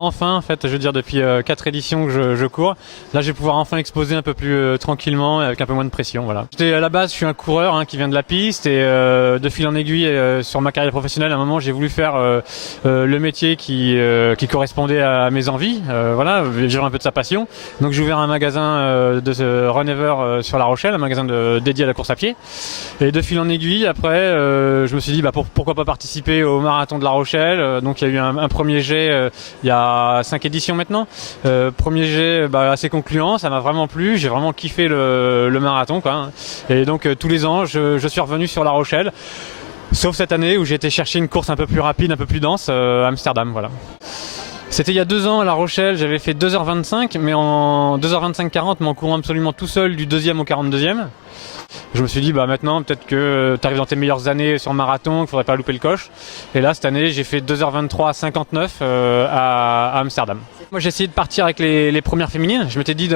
Enfin, en fait, je veux dire, depuis 4 éditions que je cours, là je vais pouvoir enfin exposer un peu plus tranquillement, avec un peu moins de pression. Voilà. À la base, je suis un coureur qui vient de la piste et de fil en aiguille sur ma carrière professionnelle, à un moment j'ai voulu faire le métier qui correspondait à mes envies, voilà, vivre un peu de sa passion. Donc j'ai ouvert un magasin de Run Ever sur La Rochelle, un magasin dédié à la course à pied. Et de fil en aiguille, après, je me suis dit pourquoi pas participer au marathon de La Rochelle. Donc il y a eu un premier jet il y a 5 éditions maintenant. Premier jet assez concluant, ça m'a vraiment plu, j'ai vraiment kiffé le marathon, quoi. Et donc tous les ans je suis revenu sur La Rochelle, sauf cette année où j'ai été chercher une course un peu plus rapide, un peu plus dense, à Amsterdam, voilà. C'était il y a 2 ans à La Rochelle, j'avais fait 2h25, mais en 2h25-40, mais en courant absolument tout seul du 2e au 42e. Je me suis dit maintenant peut-être que tu arrives dans tes meilleures années sur marathon, qu'il ne faudrait pas louper le coche. Et là cette année j'ai fait 2h23-59 à Amsterdam. Moi j'ai essayé de partir avec les premières féminines. Je m'étais dit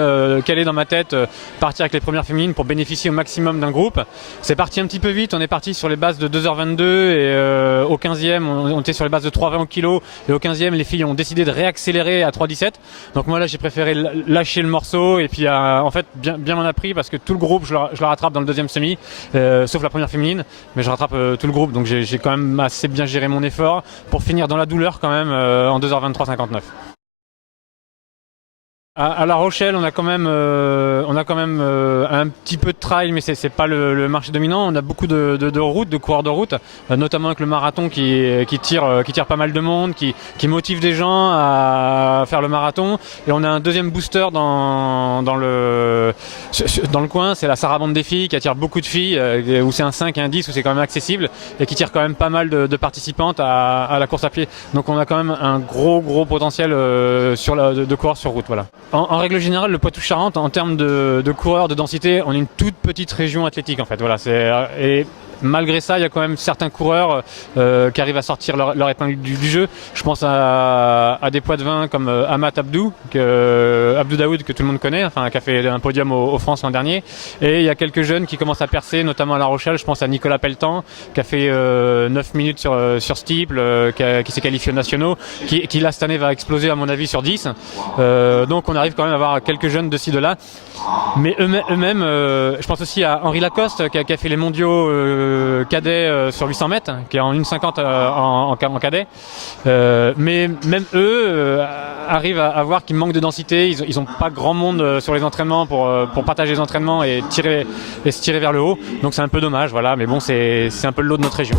quelle est dans ma tête partir avec les premières féminines pour bénéficier au maximum d'un groupe. C'est parti un petit peu vite, on est parti sur les bases de 2h22 et au 15e on était sur les bases de 3h20 au kilo et au 15e les filles ont décidé de réaccélérer à 3h17. Donc moi là j'ai préféré lâcher le morceau et puis en fait bien m'en a pris parce que tout le groupe je le rattrape dans le deuxième semi, sauf la première féminine, mais je rattrape tout le groupe, donc j'ai quand même assez bien géré mon effort pour finir dans la douleur quand même en 2h23-59. À La Rochelle, on a quand même un petit peu de trail, mais c'est pas le marché dominant. On a beaucoup de routes, de coureurs de route, notamment avec le marathon qui tire pas mal de monde, qui motive des gens à faire le marathon. Et on a un deuxième booster dans le coin, c'est la Sarabande des filles qui attire beaucoup de filles, où c'est un 5 et un 10, où c'est quand même accessible et qui tire quand même pas mal de participantes à la course à pied. Donc on a quand même un gros potentiel de coureurs sur route, voilà. En règle générale, le Poitou-Charentes, en termes de coureurs, de densité, on est une toute petite région athlétique en fait. Voilà, et malgré ça, il y a quand même certains coureurs qui arrivent à sortir leur épingle du jeu. Je pense à des poids de vin comme Amat Abdou, Abdou Daoud, que tout le monde connaît, qui a fait un podium au France l'an dernier. Et il y a quelques jeunes qui commencent à percer, notamment à La Rochelle. Je pense à Nicolas Pelletan, qui a fait 9 minutes sur steeple, qui s'est qualifié aux nationaux, qui là cette année va exploser à mon avis sur 10. Donc on arrive quand même à avoir quelques jeunes de ci de là. Mais eux-mêmes, je pense aussi à Henri Lacoste qui a fait les mondiaux cadets sur 800 mètres, qui est en 1,50 en cadet. Mais même eux arrivent à voir qu'il manque de densité. Ils n'ont pas grand monde sur les entraînements pour partager les entraînements et se tirer vers le haut. Donc c'est un peu dommage, voilà. Mais bon, c'est un peu le lot de notre région.